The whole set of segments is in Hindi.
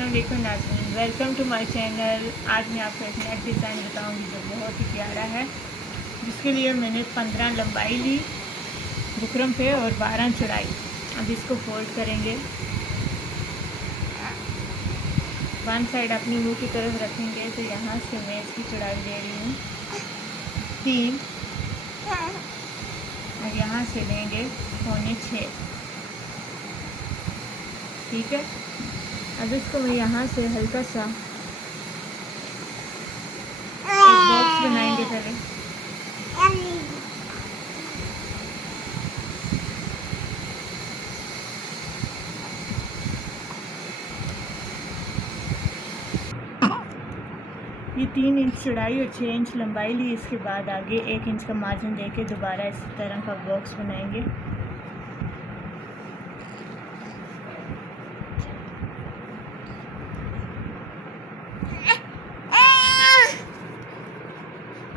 अस्सलाम वालेकुम नाज़रीन, वेलकम टू माय चैनल। आज मैं आपको एक नेक डिज़ाइन बताऊंगी जो बहुत ही प्यारा है, जिसके लिए मैंने 15 लंबाई ली बुकरम पे और 12 चौड़ाई। अब इसको फोल्ड करेंगे, वन साइड अपनी मुंह की तरफ रखेंगे। तो यहाँ से मैं इसकी चौड़ाई ले रही हूँ 3 और यहाँ से लेंगे 5.25, ठीक है। अब इसको मैं यहाँ से हल्का सा एक बॉक्स बनाएंगे पहले। ये 3 इंच चौड़ाई और 6 इंच लंबाई ली। इसके बाद आगे 1 इंच का मार्जिन देके दोबारा इस तरह का बॉक्स बनाएंगे।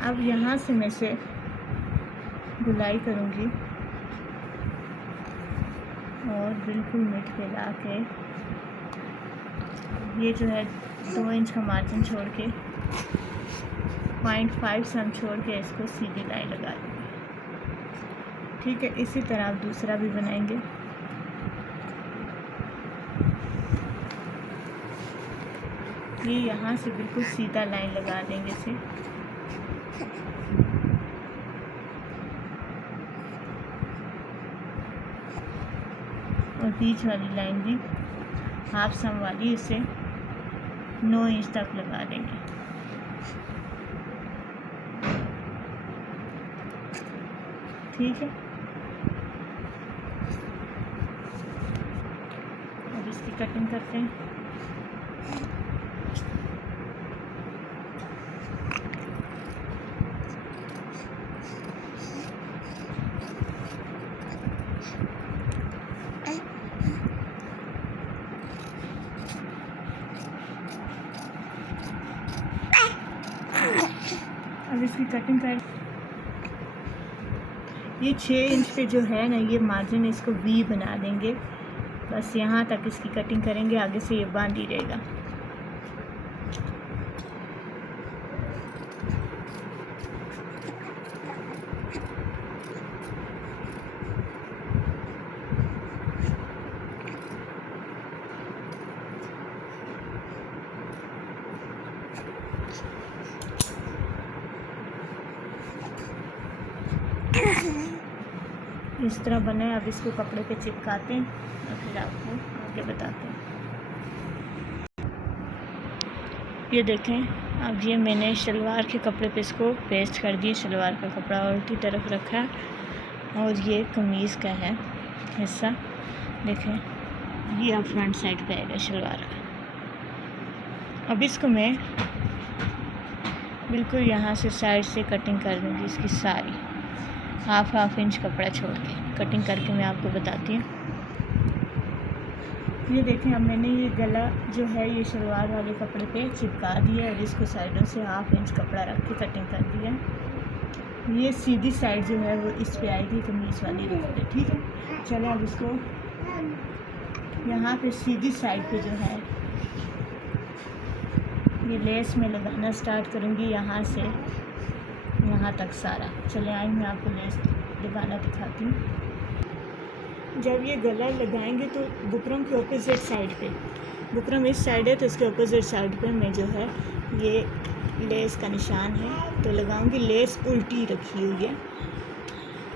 अब यहाँ से मैं से गुलाई करूँगी और बिल्कुल मिट फैला के ये जो है 2 इंच का मार्जिन छोड़ के 0.5 सम छोड़ के इसको सीधी लाइन लगा देंगे, ठीक है। इसी तरह आप दूसरा भी बनाएंगे। ये यहाँ से बिल्कुल सीधा लाइन लगा देंगे इसे। और बीच वाली लाइन भी हाफ सम वाली इसे 9 इंच तक लगा देंगे, ठीक है। अब इसकी कटिंग करते हैं। अब इसकी कटिंग कर, ये 6 इंच पे जो है ना ये मार्जिन, इसको वी बना देंगे। बस यहाँ तक इसकी कटिंग करेंगे, आगे से ये बांध ही रहेगा। इस तरह बने। अब इसको कपड़े पे चिपकाते हैं और फिर आपको आगे बताते हैं। ये देखें, अब ये मैंने शलवार के कपड़े पे इसको पेस्ट कर दिए। शलवार का कपड़ा उल्टी तरफ रखा है और ये कमीज़ का है हिस्सा, देखें ये अब फ्रंट साइड पे आएगा शलवार का। अब इसको मैं बिल्कुल यहाँ से साइड से कटिंग कर दूँगी इसकी सारी, हाफ इंच कपड़ा छोड़ के कटिंग करके मैं आपको बताती हूँ। ये देखें, अब मैंने ये गला जो है ये शलवार वाले कपड़े पे चिपका दिया और इसको साइडों से हाफ इंच कपड़ा रख के कटिंग कर दिया। ये सीधी साइड जो है वो इस पे आएगी कमीज़ वाली रख पे, ठीक है। चलो अब इसको यहाँ पे सीधी साइड पे जो है ये लेस में लगाना स्टार्ट करूँगी, यहाँ से यहाँ तक सारा। चले आए, मैं आपको लेस लगाना दिखाती हूँ। जब ये गला लगाएंगे तो बुकरम के अपोजिट साइड पे, बुकरम इस साइड है तो इसके अपोजिट साइड पे मैं जो है ये लेस का निशान है तो लगाऊंगी। लेस उल्टी रखी हुई है।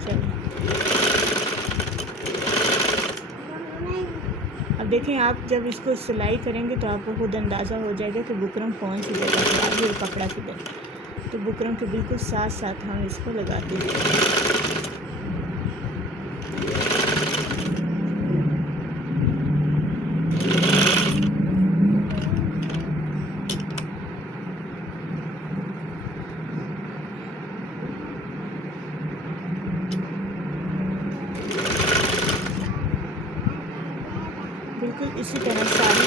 चलो अब देखें, आप जब इसको सिलाई करेंगे तो आपको खुद अंदाज़ा हो जाएगा कि बुकरम कौन सी जगह है और कपड़ा किधर। तो बुकरम के बिल्कुल साथ साथ हम इसको लगाते हैं। बिल्कुल इसी तरह सारी